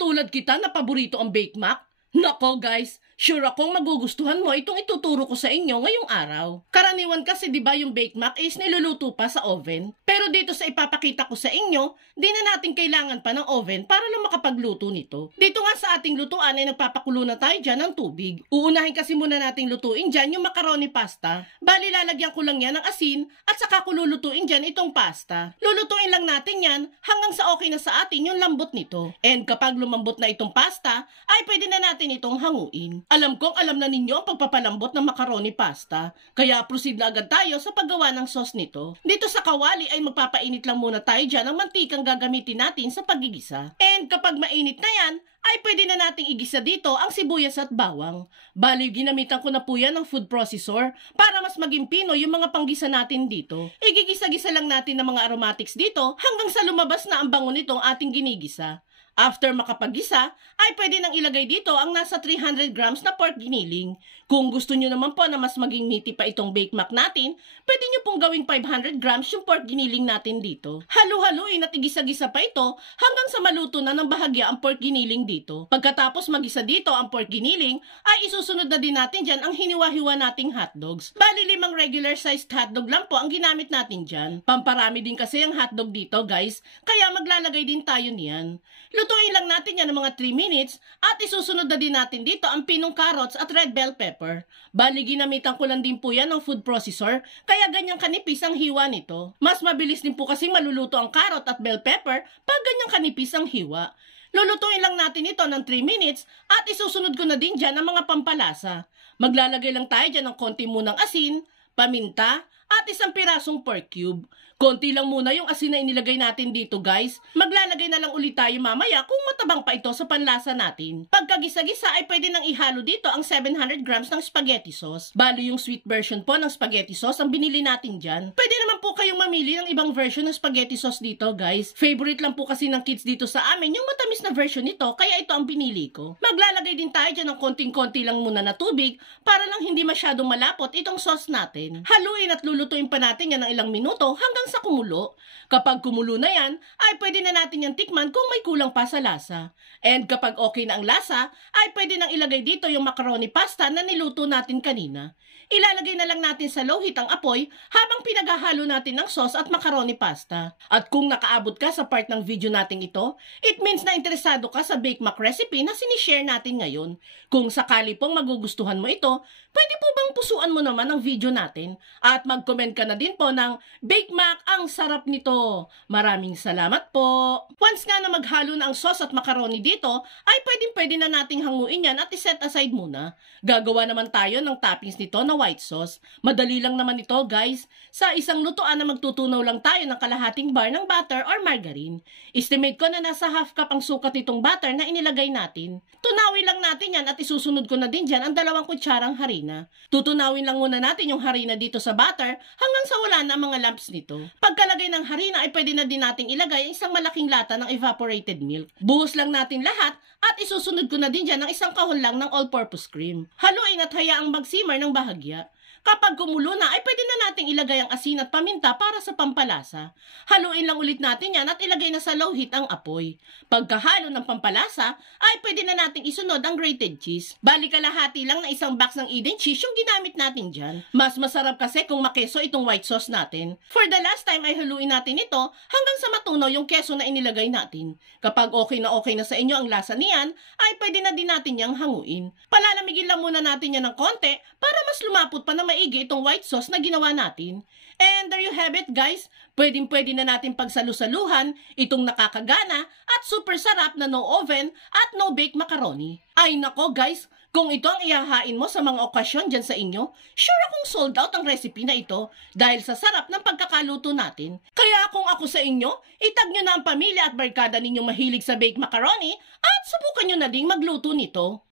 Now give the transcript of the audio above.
Katulad kita na paborito ang Bake Mac? Nako guys, sure akong magugustuhan mo itong ituturo ko sa inyo ngayong araw. Karaniwan kasi di ba yung Bake Mac is niluluto pa sa oven? Pero dito sa ipapakita ko sa inyo, di na natin kailangan pa ng oven para lang makapagluto nito. Dito nga sa ating lutuan ay nagpapakulo na tayo dyan ng tubig. Uunahin kasi muna nating lutuin dyan yung macaroni pasta. Bali lalagyan ko lang yan ng asin at saka ko lulutuin dyan itong pasta. Lulutuin lang natin yan hanggang sa okay na sa atin yung lambot nito. And kapag lumambot na itong pasta, ay pwede na natin itong hanguin. Alam kong alam na ninyo ang pagpapalambot ng macaroni pasta, kaya proceed na agad tayo sa paggawa ng sauce nito. Dito sa kawali ay magpapainit lang muna tayo dyan ng mantikang gagamitin natin sa paggigisa. And kapag mainit na yan, ay pwede na nating igisa dito ang sibuyas at bawang. Bali, ginamitan ko na po yan ng food processor para mas maging pinoy yung mga panggisa natin dito. Igigisa-gisa lang natin ng mga aromatics dito hanggang sa lumabas na ang bango nitong ating ginigisa. After makapagisa, ay pwede nang ilagay dito ang nasa 300 grams na pork giniling. Kung gusto nyo naman po na mas maging meaty pa itong Bake Mac natin, pwede nyo pong gawing 500 grams yung pork giniling natin dito. Halu-haluin at igisa-gisa pa ito hanggang sa maluto na ng bahagya ang pork giniling dito. Pagkatapos magisa dito ang pork giniling, ay isusunod na din natin dyan ang hiniwa-hiwa nating hotdogs. Bali 5 regular sized hotdog lang po ang ginamit natin dyan. Pamparami din kasi ang hotdog dito guys, kaya maglalagay din tayo niyan. Lutuin lang natin yan ng mga 3 minutes at isusunod na din natin dito ang pinong carrots at red bell pepper. Bali, ginamitan ko lang din po yan ng food processor, kaya ganyang kanipis ang hiwa nito. Mas mabilis din po kasi maluluto ang carrot at bell pepper pag ganyang kanipis ang hiwa. Lulutuin lang natin ito ng 3 minutes at isusunod ko na din dyan ang mga pampalasa. Maglalagay lang tayo dyan ng konti munang asin, paminta, at isang pirasong pork cube. Konti lang muna yung asin na inilagay natin dito guys. Maglalagay na lang ulit tayo mamaya kung matabang pa ito sa panlasa natin. Pagkagisa-gisa ay pwede nang ihalo dito ang 700 grams ng spaghetti sauce. Bali yung sweet version po ng spaghetti sauce ang binili natin dyan. Pwede naman po kayong mamili ng ibang version ng spaghetti sauce dito guys. Favorite lang po kasi ng kids dito sa amin yung matamis na version nito, kaya ito ang pinili ko. Maglalagay din tayo dyan ng konting-konti lang muna na tubig para lang hindi masyadong malapot itong sauce natin. Haluin at lulutuin pa natin yan ng ilang minuto hanggang sa kumulo. Kapag kumulo na yan, ay pwede na natin yung tikman kung may kulang pa sa lasa. And kapag okay na ang lasa, ay pwede nang ilagay dito yung macaroni pasta na niluto natin kanina. Ilalagay na lang natin sa low heat ang apoy habang pinaghahalo natin ng sauce at macaroni pasta. At kung nakaabot ka sa part ng video natin ito, it means na interesado ka sa Bake Mac recipe na sinishare natin ngayon. Kung sakali pong magugustuhan mo ito, pwede po bang pusuan mo naman ang video natin? At mag-comment ka na din po ng Bake Mac, ang sarap nito. Maraming salamat po. Once nga na maghalo na ang sauce at macaroni dito, ay pwede na nating hanguin yan at iset aside muna. Gagawa naman tayo ng toppings nito na white sauce. Madali lang naman ito guys. Sa isang lutuan na magtutunaw lang tayo ng kalahating bar ng butter or margarine. Estimate ko na nasa half cup ang sukat nitong butter na inilagay natin. Tunawin lang natin yan at isusunod ko na din dyan ang 2 kutsarang harina. Tutunawin lang muna natin yung harina dito sa butter hanggang sa wala na ang mga lumps nito. Pagkalagay ng harina ay pwede na din nating ilagay ang isang malaking lata ng evaporated milk. Buhos lang natin lahat at isusunod ko na din dyan ang isang kahon lang ng all-purpose cream. Haluin at hayaang mag-simmer ng bahagya. Kapag kumulo na, ay pwede na nating ilagay ang asin at paminta para sa pampalasa. Haluin lang ulit natin yan at ilagay na sa low heat ang apoy. Pagkahalo ng pampalasa, ay pwede na nating isunod ang grated cheese. Bali kalahati lang na isang box ng Eden cheese yung ginamit natin dyan. Mas masarap kasi kung makeso itong white sauce natin. For the last time ay haluin natin ito hanggang sa matunaw yung keso na inilagay natin. Kapag okay na sa inyo ang lasa niyan, ay pwede na din natin yang hanguin. Palalamigin lang muna natin yan ng konti para mas lumapot pa na maigi itong white sauce na ginawa natin. And there you have it guys. Pwede na natin pagsalu-saluhan itong nakakagana at super sarap na no oven at no bake macaroni. Ay nako guys, kung ito ang ihahain mo sa mga okasyon dyan sa inyo, sure akong sold out ang recipe na ito dahil sa sarap ng pagkakaluto natin. Kaya kung ako sa inyo, itag nyo na ang pamilya at barkada ninyong mahilig sa bake macaroni at subukan nyo na ding magluto nito.